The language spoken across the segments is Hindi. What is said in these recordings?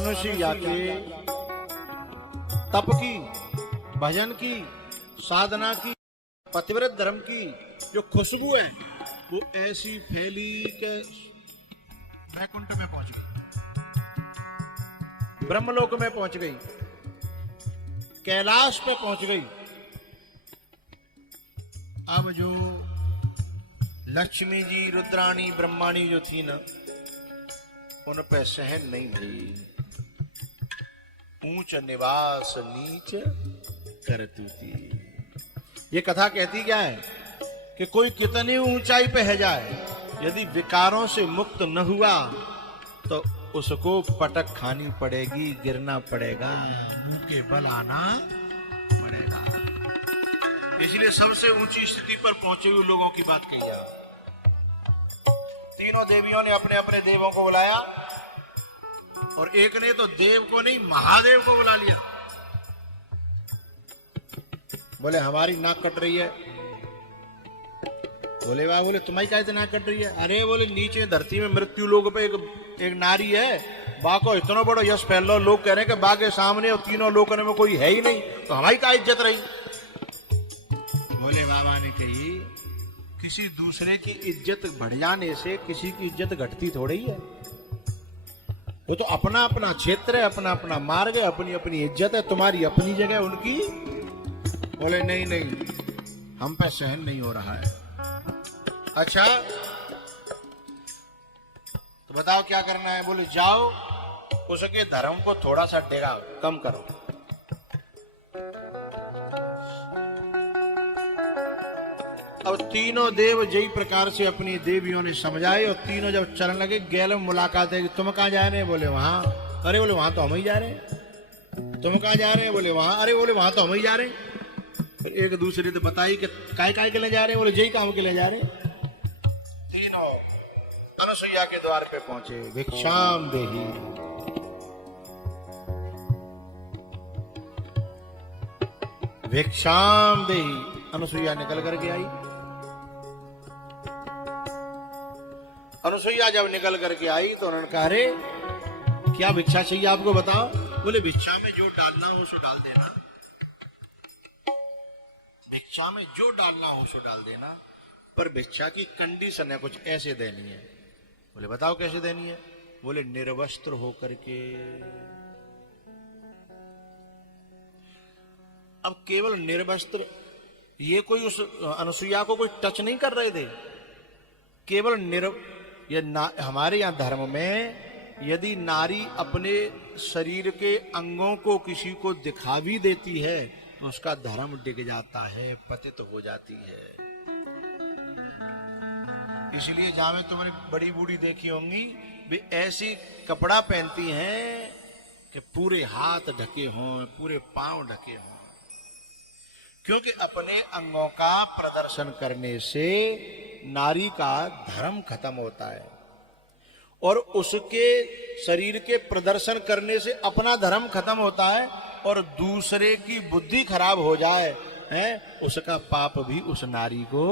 अनुसुईया के तप की, भजन की, साधना की, पतिव्रत धर्म की जो खुशबू है वो ऐसी फैली कि वैकुंठ में पहुंच गई, ब्रह्मलोक में पहुंच गई, कैलाश पे पहुंच गई। अब जो लक्ष्मी जी, रुद्राणी, ब्रह्माणी जो थी ना, उन पे सहन नहीं हुई। ऊंच निवास नीच करती थी। ये कथा कहती क्या है कि कोई कितनी ऊंचाई पे है जाए, यदि विकारों से मुक्त न हुआ तो उसको पटक खानी पड़ेगी, गिरना पड़ेगा, मुंह के बल आना पड़ेगा। इसलिए सबसे ऊंची स्थिति पर पहुंचे हुए लोगों की बात कही जा। तीनों देवियों ने अपने अपने देवों को बुलाया और एक ने तो देव को नहीं महादेव को बुला लिया। बोले हमारी नाक कट रही है। बोले वाह, बोले तुम्हारी कैसे नाक कट रही है? अरे बोले नीचे धरती में मृत्यु लोक पे एक नारी है, बा को इतना बड़ा यश फैल रहा, लोग कह रहे हैं कि बा के सामने और तीनों लोगों में कोई है ही नहीं, तो हमारी क्या इज्जत रही? बोले बाबा ने कही किसी दूसरे की इज्जत बढ़ जाने से किसी की इज्जत घटती थोड़ी है। वो तो अपना अपना क्षेत्र है, अपना अपना मार्ग है, अपनी अपनी इज्जत है, तुम्हारी अपनी जगह उनकी। बोले नहीं नहीं, हम पे सहन नहीं हो रहा है। अच्छा तो बताओ क्या करना है? बोले जाओ उसके धर्म को थोड़ा सा डेगा कम करो। अब तीनों देव जई प्रकार से अपनी देवियों ने समझाए और तीनों जब चलने लगे, गैल में मुलाकात है कि तुम कहां जा रहे हैं? बोले वहां। अरे बोले वहां तो हम ही जा रहे हैं। तुम कहां जा रहे हैं? बोले वहां। अरे बोले वहां तो हम ही जा रहे हैं। फिर एक दूसरे तो बताई कि काय के लिए जा रहे हैं? बोले जई काम के लिए जा रहे हैं। तीनों अनुसुईया के द्वार पे पहुंचे। भिक्षाम देही, भिक्षाम देही। अनुसुईया निकल करके आई। अनुसुईया जब निकल करके आई तो उन्होंने कहा अरे क्या भिक्षा चाहिए आपको? बताओ। बोले भिक्षा में जो डालना हो सो डाल देना, भिक्षा में जो डालना हो सो डाल देना, पर भिक्षा की कंडीशन है, कुछ ऐसे देनी है। बोले बताओ कैसे देनी है? बोले निर्वस्त्र होकर के। अब केवल निर्वस्त्र, ये कोई उस अनुसुईया को कोई टच नहीं कर रहे थे। केवल हमारे यहां धर्म में यदि नारी अपने शरीर के अंगों को किसी को दिखा भी देती है तो उसका धर्म डिग जाता है, पतित हो जाती है। इसलिए जहां में तुमने बड़ी बूढ़ी देखी होंगी वे ऐसी कपड़ा पहनती हैं कि पूरे हाथ ढके हों, पूरे पांव ढके हों, क्योंकि अपने अंगों का प्रदर्शन करने से नारी का धर्म खत्म होता है और उसके शरीर के प्रदर्शन करने से अपना धर्म खत्म होता है और दूसरे की बुद्धि खराब हो जाए है उसका पाप भी उस नारी को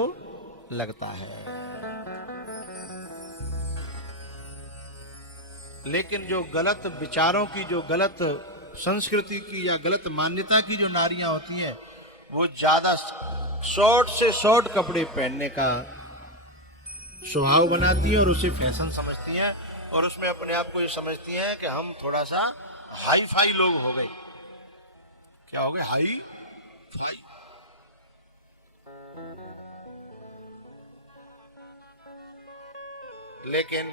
लगता है। लेकिन जो गलत विचारों की, जो गलत संस्कृति की या गलत मान्यता की जो नारियां होती हैं वो ज्यादा शॉर्ट से शॉर्ट कपड़े पहनने का स्वभाव बनाती हैं और उसे फैशन समझती हैं और उसमें अपने आप को ये समझती हैं कि हम थोड़ा सा हाई फाई लोग हो गए। क्या हो गए? Hi fi. लेकिन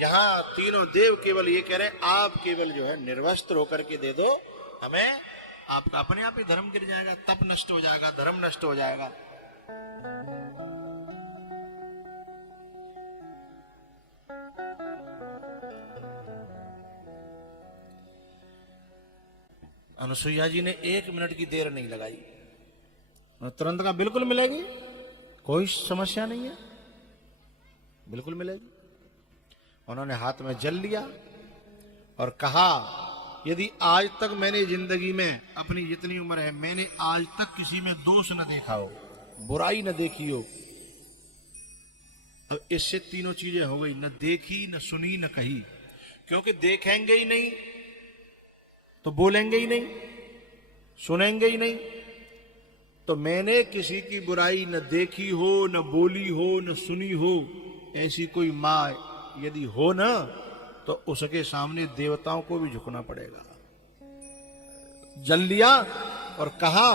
यहां तीनों देव केवल ये कह रहे हैं आप केवल जो है निर्वस्त्र होकर के दे दो हमें, आपका अपने आप ही धर्म गिर जाएगा, तप नष्ट हो जाएगा, धर्म नष्ट हो जाएगा। अनुसुईया जी ने 1 मिनट की देर नहीं लगाई, तुरंत का बिल्कुल मिलेगी, कोई समस्या नहीं है, बिल्कुल मिलेगी। उन्होंने हाथ में जल लिया और कहा यदि आज तक मैंने जिंदगी में अपनी जितनी उम्र है मैंने आज तक किसी में दोष न देखा हो, बुराई न देखी हो, अब इससे तीनों चीजें हो गई, न देखी न सुनी न कही, क्योंकि देखेंगे ही नहीं तो बोलेंगे ही नहीं, सुनेंगे ही नहीं। तो मैंने किसी की बुराई न देखी हो, न बोली हो, न सुनी हो, ऐसी कोई मां यदि हो ना, तो उसके सामने देवताओं को भी झुकना पड़ेगा। जल लिया और कहा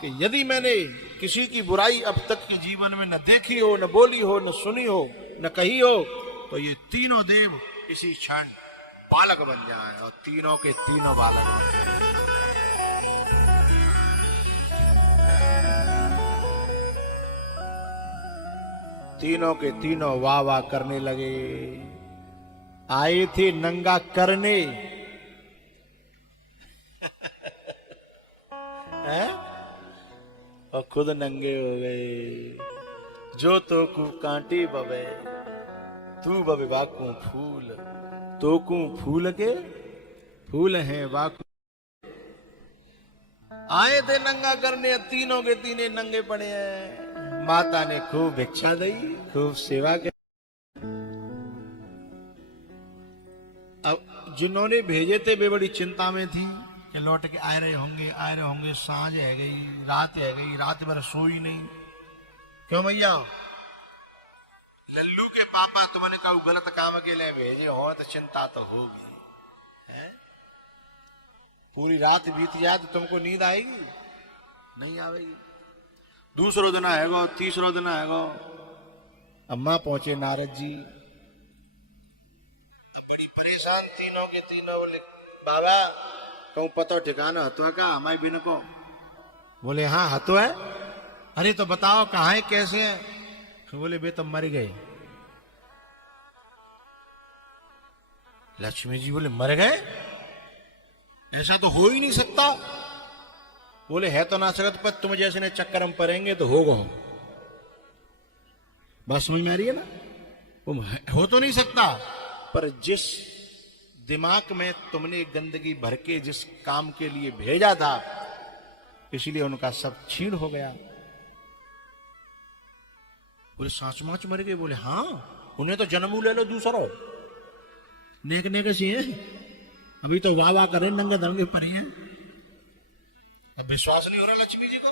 कि यदि मैंने किसी की बुराई अब तक के जीवन में न देखी हो, न बोली हो, न सुनी हो, न कही हो, तो ये तीनों देव इसी क्षण बालक बन जाएं और तीनों के तीनों बालक बन जाएं। तीनों के तीनों वाह वाह करने लगे। आए थे नंगा करने हैं और खुद नंगे हो गए। जो तो कु कांटे बबे, तू बबे बाकू फूल, तो कु फूल के फूल हैं बाकू। आए थे नंगा करने, तीनों के तीनों नंगे पड़े हैं। माता ने खूब भिक्षा दी, खूब सेवा की। अब जिन्होंने भेजे थे वे बड़ी चिंता में थी कि लौट के आ रहे होंगे, सांझ है गई, रात भर सोई नहीं। क्यों भैया? लल्लू के पापा तुमने कहा गलत काम के लिए भेजे हो तो चिंता तो होगी है? पूरी रात बीत जाए तो तुमको नींद आएगी? नहीं आएगी। दूसरो दिन आएगा, तीसरो दिन आएगा। अम्मा पहुंचे नारद जी, बड़ी परेशान तीनों के तीनों। बोले बाबा कहूं पतो ठिकाना हतो का हमारे बिन को? बोले हाँ हतो है। अरे तो बताओ कहाँ है, कैसे है? तो बोले बे तब मर गए। लक्ष्मी जी बोले मर गए? ऐसा तो हो ही नहीं सकता। बोले है तो ना सकत, पर तुम जैसे ने चक्कर हम पड़ेंगे तो होगा। बस समझ में आ रही है ना? वो हो तो नहीं सकता, पर जिस दिमाग में तुमने गंदगी भर के जिस काम के लिए भेजा था, इसलिए उनका सब छीण हो गया। बोले सांच माच मर गए? बोले हाँ, उन्हें तो जन्म ले लो दूसरा। नेक नेक सी है, अभी तो वाह वाह करे नंगे दंगे परी है। अब विश्वास नहीं हो रहा लक्ष्मी जी को,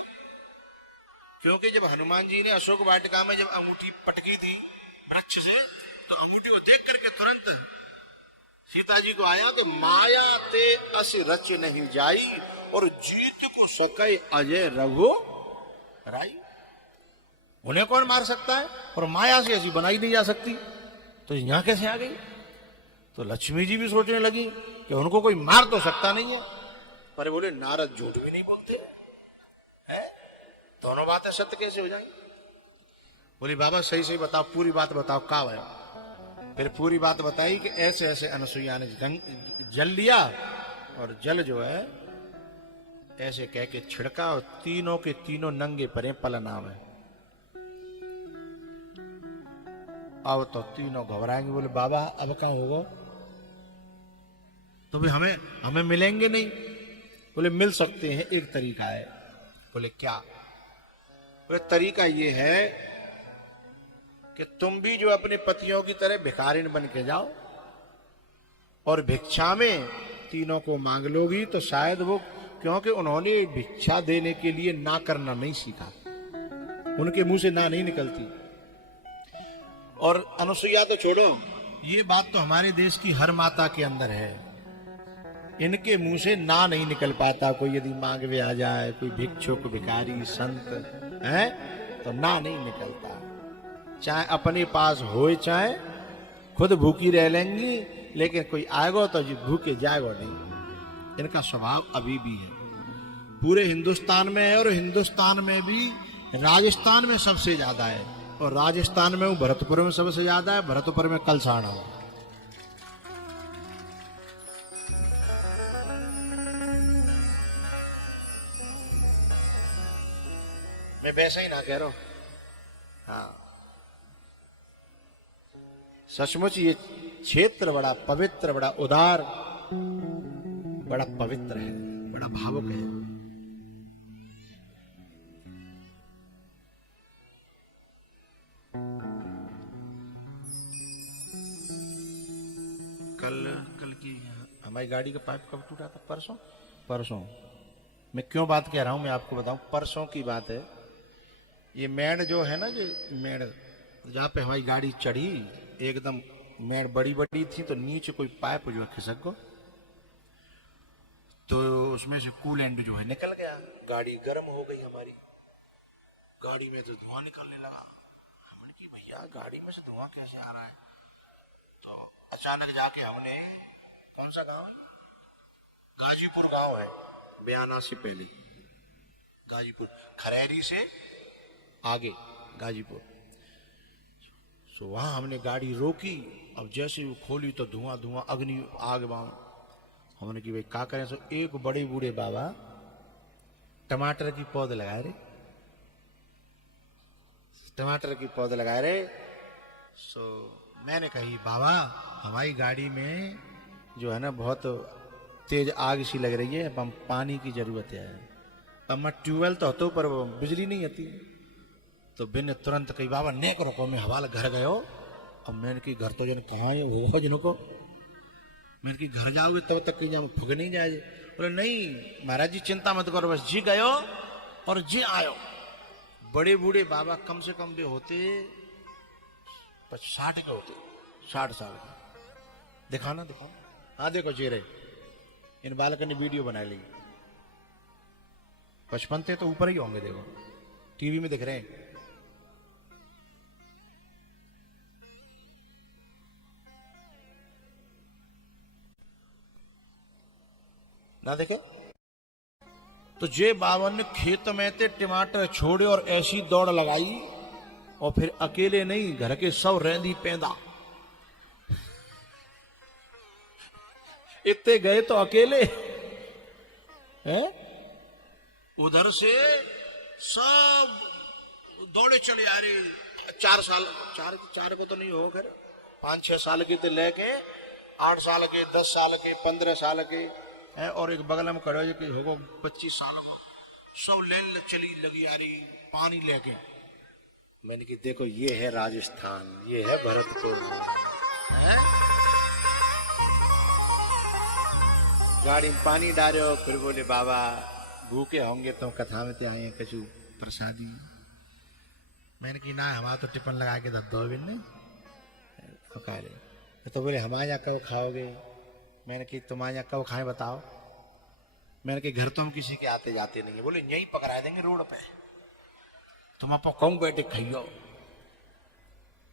क्योंकि जब हनुमान जी ने अशोक वाटिका में जब अंगूठी पटकी थी वृक्ष से, तो अंगूठी को देख करके तुरंत सीता जी को आया कि माया ते अस रच नहीं जाई और जीत को सके अजय रघु राई। उन्हें कौन मार सकता है? और माया से ऐसी बनाई नहीं जा सकती, तो यहां कैसे आ गई? तो लक्ष्मी जी भी सोचने लगी कि उनको कोई मार तो सकता नहीं है। पर बोले नारद झूठ भी नहीं बोलते है, दोनों बातें सत्य कैसे हो जाएंगी? बोली बाबा सही सही बताओ, पूरी बात बताओ का है। फिर पूरी बात बताई कि ऐसे ऐसे अनसुईया ने जल लिया और जल जो है ऐसे कह के छिड़का और तीनों के तीनों नंगे पड़े पल नाम है। अब तो तीनों घबराएंगे। बोले बाबा अब कहां होगा? तो भी हमें मिलेंगे नहीं? बोले मिल सकते हैं, एक तरीका है। बोले क्या? बोले तरीका ये है कि तुम भी जो अपने पतियों की तरह भिखारिन बन के जाओ और भिक्षा में तीनों को मांग लोगी, तो शायद वो, क्योंकि उन्होंने भिक्षा देने के लिए ना करना नहीं सीखा, उनके मुंह से ना नहीं निकलती। और अनुसुईया तो छोड़ो, ये बात तो हमारे देश की हर माता के अंदर है। इनके मुंह से ना नहीं निकल पाता। कोई यदि मांगवे आ जाए, कोई भिक्षुक भिखारी संत है, तो ना नहीं निकलता। चाहे अपने पास हो, चाहे खुद भूखी रह लेंगी, लेकिन कोई आएगा तो जी भूखे जाएगा नहीं। इनका स्वभाव अभी भी है, पूरे हिंदुस्तान में है। और हिंदुस्तान में भी राजस्थान में सबसे ज्यादा है, और राजस्थान में भरतपुर में सबसे ज्यादा है। भरतपुर में कलसाड़ा हो। मैं वैसा ही ना कह रहा हूं। हाँ, सचमुच ये क्षेत्र बड़ा पवित्र, बड़ा उदार, बड़ा पवित्र है, बड़ा भावुक है। कल की हमारी गाड़ी का पाइप कब टूटा था? परसों। परसों, मैं क्यों बात कह रहा हूं मैं आपको बताऊं, परसों की बात है। ये मेड़ जो है ना, जो मेड़ जहाँ पे हमारी गाड़ी चढ़ी, एकदम मेड़ बड़ी बड़ी थी, तो नीचे कोई पाइप जो है खिसक गो, तो उसमें से कूलेंट जो है निकल गया, गाड़ी गर्म हो गई हमारी। गाड़ी में तो धुआं निकलने लगा। हमने कि भैया गाड़ी में से धुआं कैसे आ रहा है? तो अचानक जाके हमने, कौन सा गांव, गाजीपुर गांव है बयाना से पहले, गाजीपुर खरैरी से आगे गाजीपुर। सो वहां हमने गाड़ी रोकी। अब जैसे वो खोली तो धुआं धुआं, अग्नि आग वहां। हमने कि भाई क्या करें? सो एक बड़े बूढ़े बाबा टमाटर की पौध लगाए रहे, टमाटर की पौध लगाए रहे। सो मैंने कही बाबा हमारी गाड़ी में जो है ना बहुत तेज आग सी लग रही है, हम पानी की जरूरत है। अब ट्यूबवेल तो होतो पर बिजली नहीं आती। तो बिन तुरंत कही बाबा नेक रोको, मैं हवाला घर गयो। अब मैंने की घर तो जन कहाँ है वो जिनको, मैंने की घर जाओगे तब तक कहीं जाओ फुग नहीं जाए। बोले नहीं महाराज जी चिंता मत करो, बस जी गयो और जी आयो। बड़े बूढ़े बाबा कम से कम भी होते 60 के होते, 60 साल के। दिखाना दिखाओ, हाँ देखो चेहरे, इन बालकों ने वीडियो बना ली। 55 थे तो ऊपर ही होंगे, देखो टीवी में दिख रहे हैं। ना देखे तो जे बाबा ने खेत में थे टमाटर छोड़े और ऐसी दौड़ लगाई, और फिर अकेले नहीं घर के सब रेंदी पैदा इतने गए तो अकेले हैं। उधर से सब दौड़े चले आ रहे। 4 साल, चार को तो नहीं हो, खैर 5-6 साल के थे लेके 8 साल के, 10 साल के, 15 साल के हैं, और एक बगल में खड़े कि होगो 25 साल में। सब लेन चली लगी आ रही पानी लेके। मैंने कि देखो ये है राजस्थान, ये है भरतपुर है। गाड़ी में पानी डालो, फिर बोले बाबा भूखे होंगे तो कथा में ते आए कछु प्रसादी। मैंने कि ना हमारा तो टिफिन लगा के दो बिन खा ले। तो बोले हमारे यहाँ कब खाओगे? मैंने कि तुम्हारे यहाँ कब खाए बताओ। मैंने कि घर तो हम किसी के आते जाते नहीं है। बोले यहीं पकड़ा देंगे रोड पे, तुम आप कहूँ बैठे खाइयो।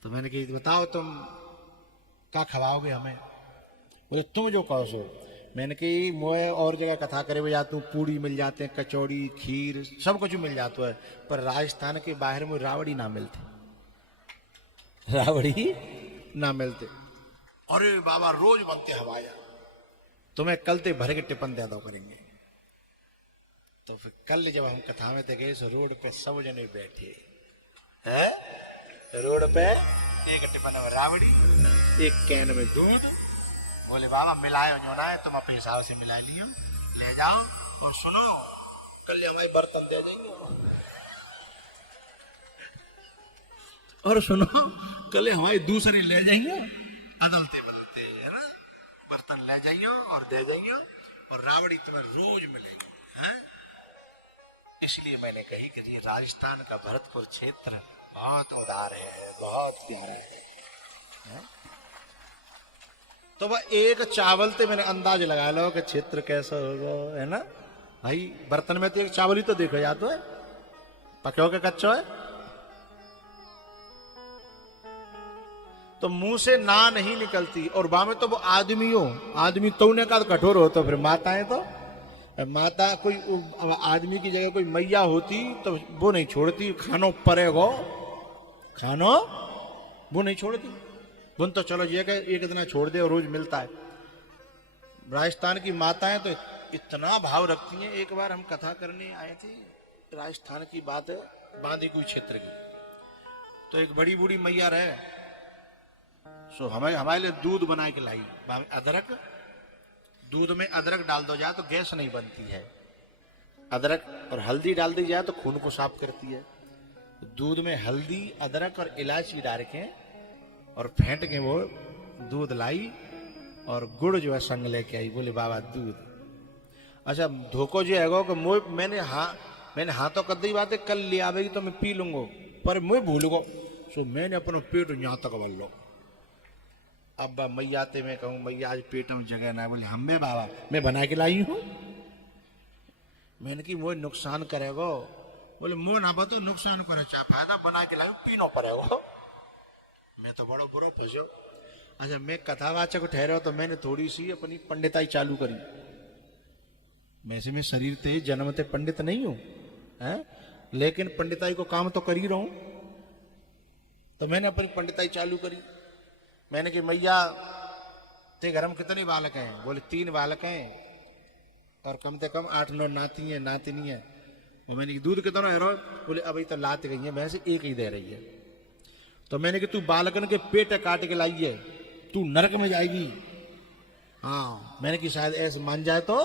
तो मैंने कि बताओ तुम क्या खवाओगे हमें? बोले तुम जो कहो सो। मैंने कि मोए और जगह कथा करे जा तू पूड़ी मिल जाते हैं, कचौड़ी खीर सब कुछ मिल जाता है, पर राजस्थान के बाहर में रावड़ी ना मिलते, रावड़ी ना मिलते। अरे बाबा रोज बनते हवाया, तुम्हें कल ते भर के टिफिन दे दो करेंगे। तो फिर कल जब हम कथा में थे गए, रोड पे सब जने बैठे हैं, रोड पे एक टिफिन में रावड़ी, एक कैन में दूध। बोले बाबा मिलाए होना है, तुम अपने हिसाब से मिला लियो, ले जाओ। और सुनो कल हमें बर्तन दे देंगे, और सुनो कल हमारे दूसरे ले जाएंगे, अदलते बदलते है ना, बर्तन ले जाइयो और दे जाइयो, और रावड़ी तुम्हें रोज मिलेगी हैं। इसलिए मैंने कही कि ये राजस्थान का भरतपुर क्षेत्र बहुत उदार है, बहुत प्यारा है। तो वह एक चावल से मैंने अंदाज लगा लो कि क्षेत्र कैसा होगा, है ना भाई। बर्तन में तो एक चावल ही तो देखो या तो है, पक्यो के कच्चो है। तो मुंह से ना नहीं निकलती, और बा में तो वो आदमी तो ने का कठोर हो, तो फिर माताएं तो माता कोई आदमी की जगह कोई मैया होती तो वो नहीं छोड़ती, खानो परेगो, खानो वो नहीं छोड़ती। बुन तो चलो ये कि एक दिन छोड़ दे और रोज मिलता है। राजस्थान की माताएं तो इतना भाव रखती हैं। एक बार हम कथा करने आए थे, राजस्थान की बात है, बांदीकुई क्षेत्र की। तो एक बड़ी बूढ़ी मैया रहे, सो हमारे लिए दूध बना के लाई। अदरक, दूध में अदरक डाल दो जाए तो गैस नहीं बनती है, अदरक और हल्दी डाल दी जाए तो खून को साफ करती है। दूध में हल्दी, अदरक और इलायची डाल के और फेंट के वो दूध लाई, और गुड़ जो है संग लेके आई। बोले बाबा दूध। अच्छा धोखो जो है कि मैंने हाँ तो कदी बात है कल ले आवेगी तो मैं पी लूंगा पर मुझे भूलूंगा सो मैंने अपना पेट यहाँ तक बल लो। अब मैया ते मैं कहूँ मैया आज पेट में जगह ना बोले हमें बाबा मैं बना के लाई हूँ। मैंने की मुझे नुकसान करेगा बोले मुँह ना बतो नुकसान करे चाह फायदा बना के लाई पीनो पड़ेगा। मैं तो बड़ो बुरा फंसो। अच्छा मैं कथावाचक ठहरा तो मैंने थोड़ी सी अपनी पंडिताई चालू करी। वैसे मैं शरीर ते जन्मते पंडित नहीं हूं है लेकिन पंडिताई को काम तो कर ही रहा हूं। तो मैंने अपनी पंडिताई चालू करी। मैंने कि मैया ते घर में कितने बालक हैं बोले 3 बालक हैं और कम से कम 8-9 नाती है नातिनी है। और मैंने दूध कितना है बोले अभी तो लाते गई है वैसे एक ही दे रही है। तो मैंने कि तू बालकन के पेट काट के लाई है तू नरक में जाएगी। हाँ मैंने कि शायद ऐसे मान जाए तो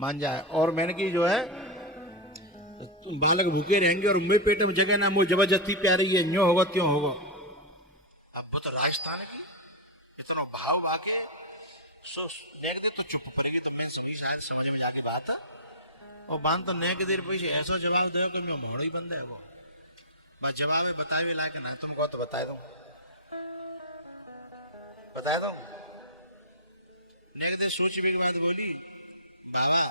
मान जाए। और मैंने की जो है बालक भूखे रहेंगे और मेरे पेट में जगह ना मुझे जबरदस्ती प्यारी है न्यो होगा त्यों होगा। अब वो तो राजस्थान की इतना भाव बाके सो नेक दे तो चुप पड़ेगी तो मैं शायद समझ में जाके बात है और बांध तो नेक देर पैसे ऐसा जवाब दो कि मैं भाड़ो ही बंद है वो बस जवाब बताए ला के ना तुमको तो बता दो नेक देर सोच के बाद बोली बाबा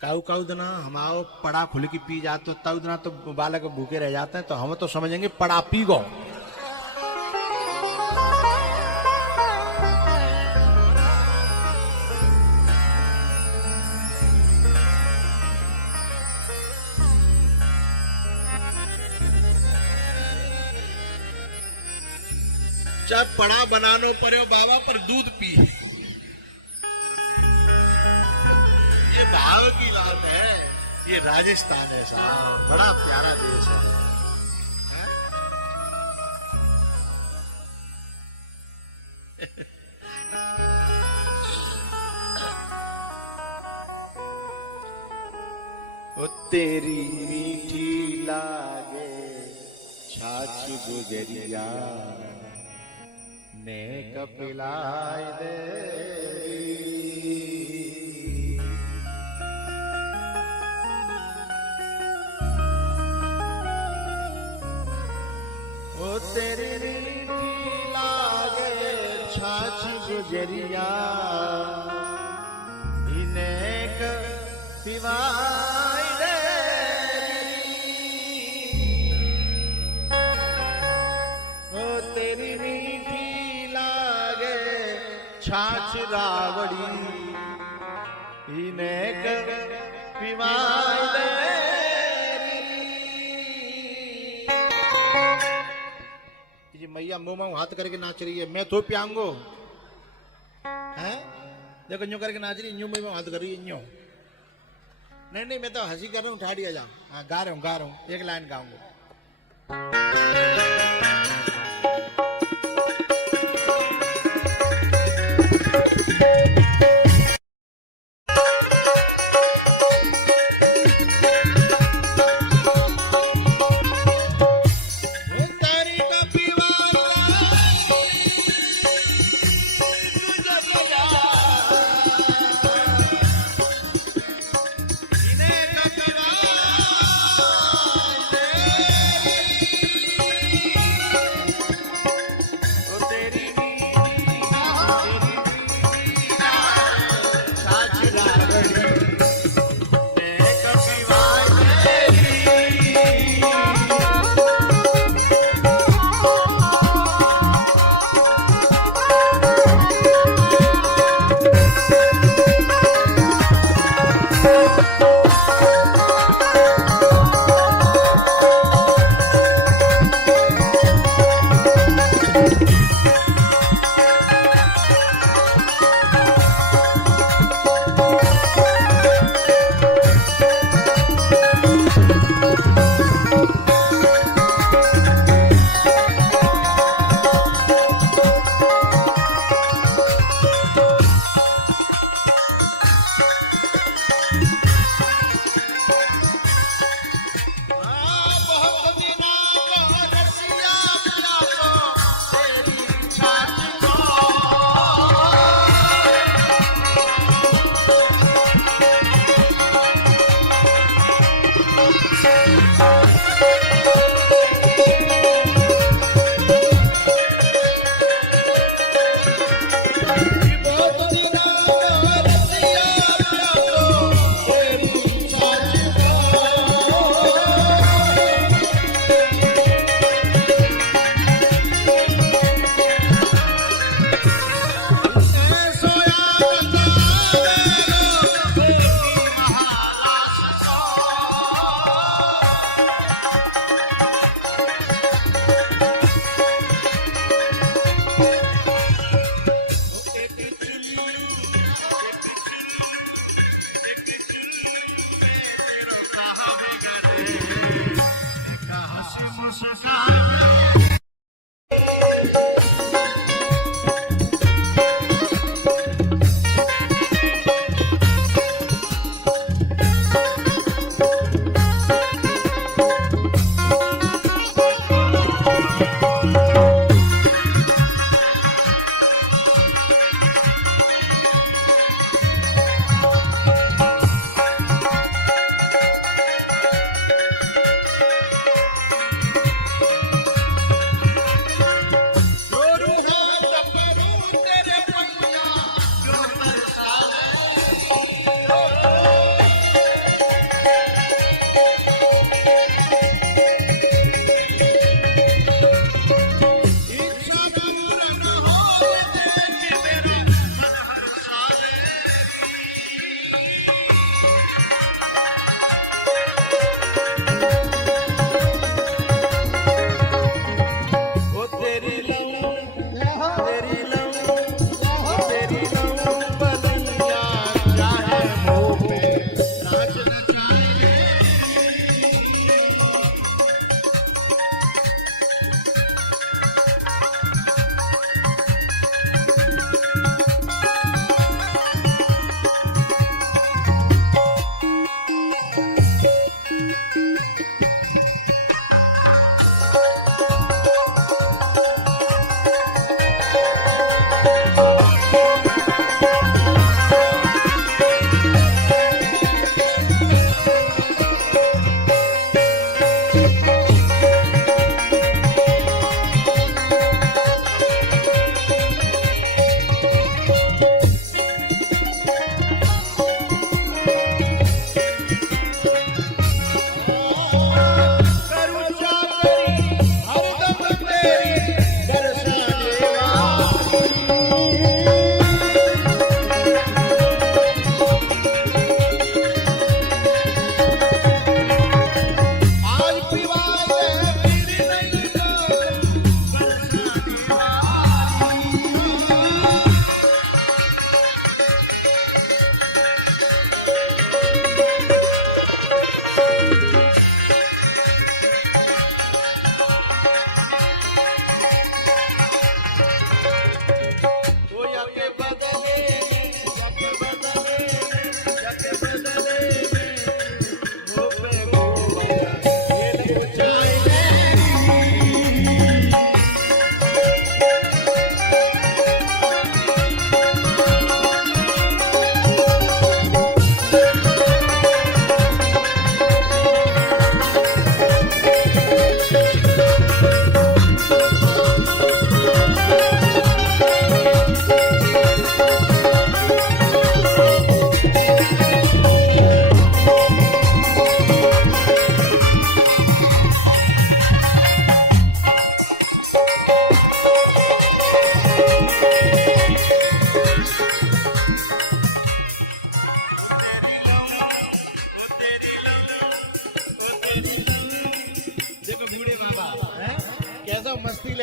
काऊ काऊ दिना हमारो पड़ा खुल की पी जाते तब दिना तो बालक भूखे रह जाते हैं तो हम तो समझेंगे पड़ा पी गो। चाहे पड़ा बनानो पड़े बाबा पर दूध पी। ये भाव की बात है। ये राजस्थान है साहब बड़ा प्यारा देश है। ओ तेरी मीठी लागे छाछ गुजरिया ने कपिलाय दे ओ तेरी मीठी लागे छाछ गुजरिया इन्हें पिवाई दे ओ तेरी मीठी लागे छाछ रावड़ी इन्हें पिवाई दे। मैया मुंह में हाथ करके नाच रही है मैं तो पियांगो हैं देखो न्यू करके नाच रही न्यू में हाथ कर रही है न्यू नहीं मैं तो हंसी कर रहा हूँ ठाड़ी आ जाओ। हाँ गा रहा हूँ एक लाइन गाऊंगा।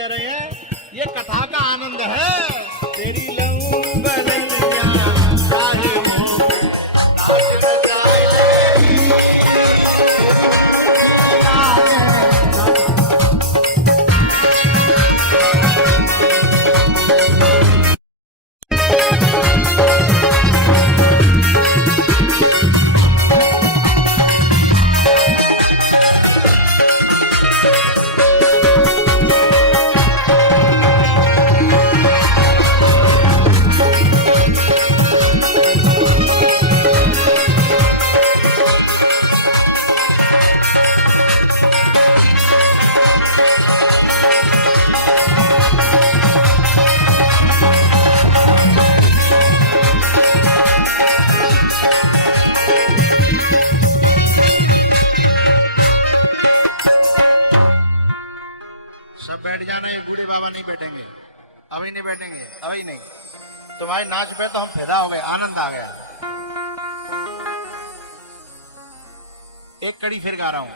कह रहे हैं ये कथा का आनंद है। तेरी लहू गलियां चाहे हो नाच जाए। सब बैठ जाना, ये बूढ़े बाबा नहीं बैठेंगे, अभी नहीं बैठेंगे, अभी नहीं। तुम्हारे नाच पे तो हम फिदा हो गए, आनंद आ गया। एक कड़ी फिर गा रहा हूं।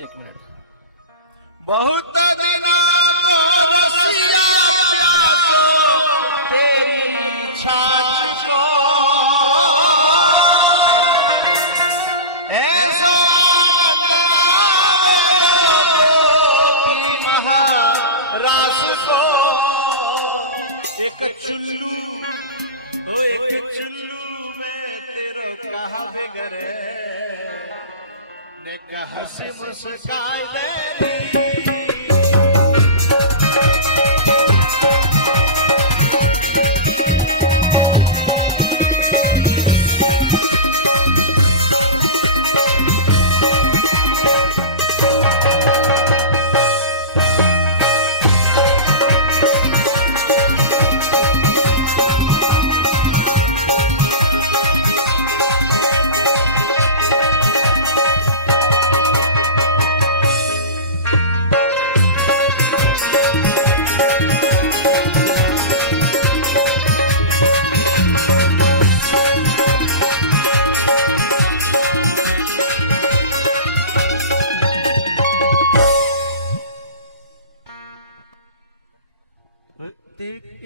एक मिनट। बहुत हंसी मुस्काई दे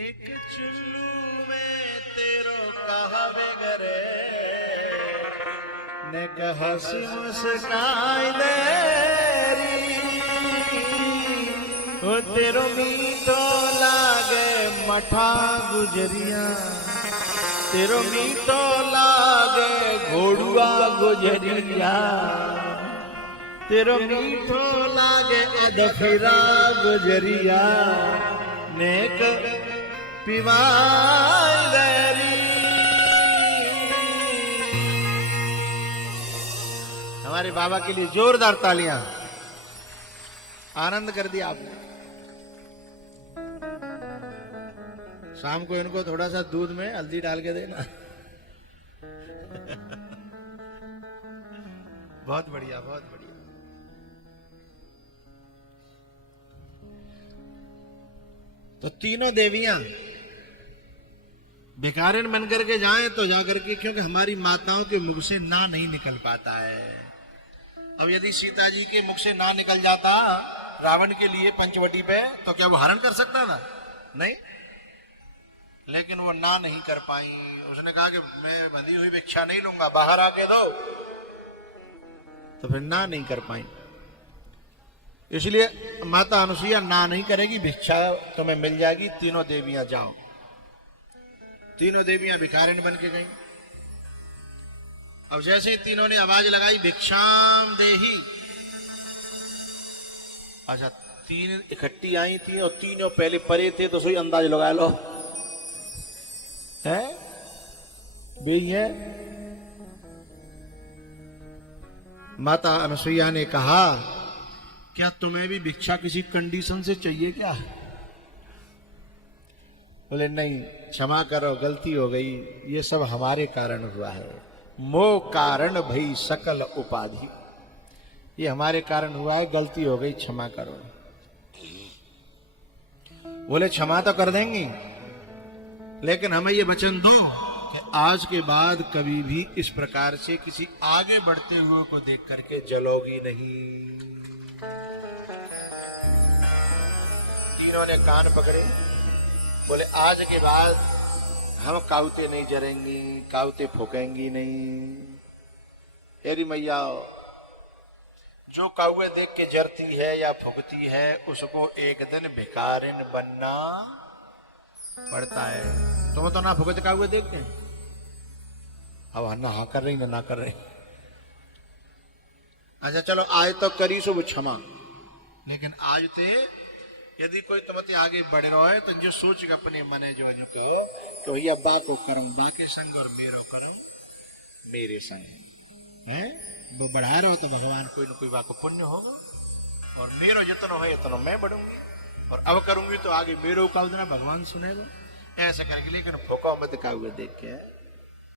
एक चुल्लू में तेरो कहावे गरे ने हंसी मुस्काई देरी ओ तेरो मीठो लागे मठा गुजरिया, तेरो मीठो लागे घोड़ुआ गुजरिया, तेरो मीठो लागे अदफिरा गुजरिया नेक पिवारी। हमारे बाबा के लिए जोरदार तालियां। आनंद कर दिया आपने। शाम को इनको थोड़ा सा दूध में हल्दी डाल के देना। बहुत बढ़िया, बहुत बढ़िया। तो तीनों देवियां भिखारिन बन करके जाएं तो जाकर के, क्योंकि हमारी माताओं के मुख से ना नहीं निकल पाता है। अब यदि सीता जी के मुख से ना निकल जाता रावण के लिए पंचवटी पे, तो क्या वो हरण कर सकता था? नहीं, लेकिन वो ना नहीं कर पाई। उसने कहा कि मैं बंधी हुई भिक्षा नहीं लूंगा, बाहर आके दो, तो फिर ना नहीं कर पाई। इसलिए माता अनुसुईया ना नहीं करेगी, भिक्षा तुम्हें मिल जाएगी। तीनों देवियां जाओ। तीनों देवियां भिखारिन बन के गई। अब जैसे ही तीनों ने आवाज लगाई भिक्षाम देही, अच्छा तीन इकट्ठी आई थी और तीनों पहले परे थे, तो सोई अंदाज लगा लो है है। माता अनुसुईया ने कहा, क्या तुम्हें भी भिक्षा किसी कंडीशन से चाहिए क्या? बोले नहीं, क्षमा करो, गलती हो गई, ये सब हमारे कारण हुआ है। मोह कारण भई सकल उपाधि, ये हमारे कारण हुआ है, गलती हो गई, क्षमा करो। बोले क्षमा तो कर देंगी, लेकिन हमें ये वचन दो कि आज के बाद कभी भी इस प्रकार से किसी आगे बढ़ते हुए को देख करके जलोगी नहीं। तीनों ने कान पकड़े, बोले आज के बाद हम काउते नहीं जरेंगी, काउते फूकेंगी नहीं। तेरी मैया जो काउए देख के जरती है या फूकती है उसको एक दिन भिखारिन बनना पड़ता है। तुम तो ना भुगत काउए देखते हैं, अब ना हाँ कर रही ना कर रही। अच्छा चलो आज तो करी सो क्षमा, लेकिन आज ते यदि कोई तुमते आगे बढ़ रहा है तो जो सोच के अपने मने जो कहो तो भैया बा को करूं बा के संग और मेरो करूं मेरे संग है। वो बढ़ा रहा हो तो भगवान कोई न कोई बा को पुण्य होगा, और मेरो जितना है उतना मैं बढ़ूंगी, और अब करूंगी तो आगे मेरो का उतना भगवान सुनेगा। ऐसा करके लेकिन फोका मत काउए देख के